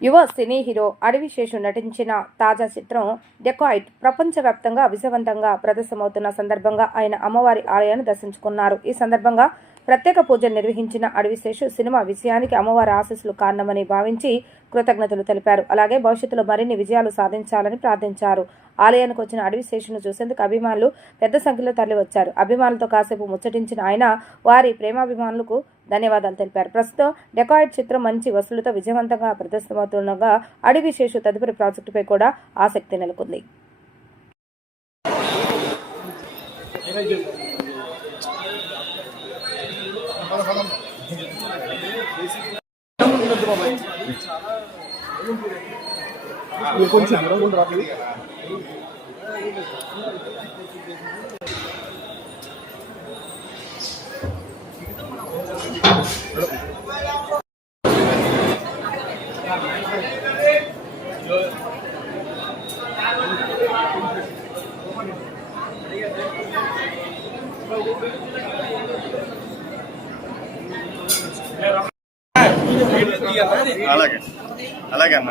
యువ cine hero Adivi Sesh నటించిన తాజా చిత్రం డెకాయిట్ ప్రపంచవ్యాప్తంగా విజయవంతంగా ప్రదర్శనమవుతున్న సందర్భంగా ఆయన అమ్మవారి ఆలయాన్ని దర్శించుకున్నారు. ఈ సందర్భంగా ప్రత్యేక పూజలు నిర్వహించిన అడవిశేషు సినిమా విజయానికి అమ్మవారి ఆశీస్సులు కారణమని భావించి కృతజ్ఞతలు తెలిపారు. అలాగే భవిష్యత్తులో మరిన్ని విజయాలు సాధించాలని ప్రార్థించారు. ఆలయానికి వచ్చిన అడవిశేషును చూసేందుకు అభిమానులు పెద్ద సంఖ్యలో తరలివచ్చారు. అభిమానులతో కాసేపు ముచ్చటించిన ఆయన వారి ప్రేమాభిమానులకు ధన్యవాదాలు తెలిపారు. ప్రస్తుతం డెకాయిట్ చిత్రం మంచి వసూలుతో విజయవంతంగా ప్రదర్శనమవుతుండగా అడవిశేషు తదుపరి ప్రాజెక్టుపై కూడా ఆసక్తి నెలకొంది. అలాగే అన్న.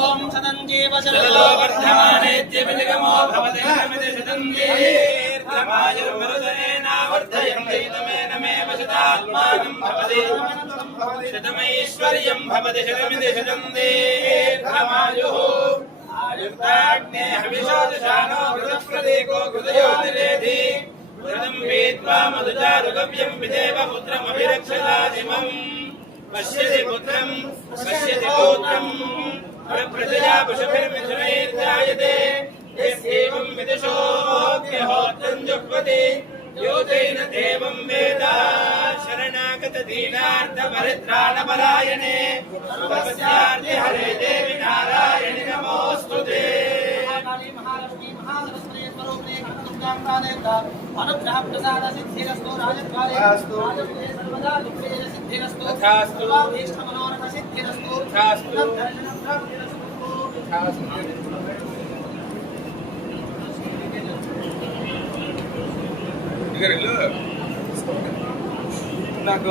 ఓం సదంజీవ శరదో వర్ధమానేత్య విలిగమో భవతి నమితి శతంజీర్ఘమాయుర్మరుదనేన వర్ధయంతి తమేనమేవ శతాత్మానం భవతి శతమైశ్వర్యం భవతి శతమితి శతందీర్ఘమాయుః ఆయుర్తాగ్నే హవిషోదశానో ఘృతప్రదీకో ఘృతయోనిరేధి ఘృతం పీత్వా మధుచారుగవ్యం విదేవ పుత్రమభిరక్షదాదిమం పశ్యతి పుత్రం పశ్యతి పౌత్రం ప్రజయా పశుభిర్మిథునైర్జాయతే యస్యేవం విదుషోऽగ్నిహోత్రం జుహ్వతి యోజైన దేవం వేద శరణాగత దీనార్థపరిత్రాణపరాయణే సర్వస్యార్థి హరే దేవి నారాయణి నమోస్తుతే. అనుగ్రహ ప్రసాద సిద్ధిరస్తు రాజద్వారే సర్వదా సిద్ధిరస్తు తథాస్తు మనోరథ సిద్ధిరస్తు తథాస్తు ఇగరెళ్ళు నాకు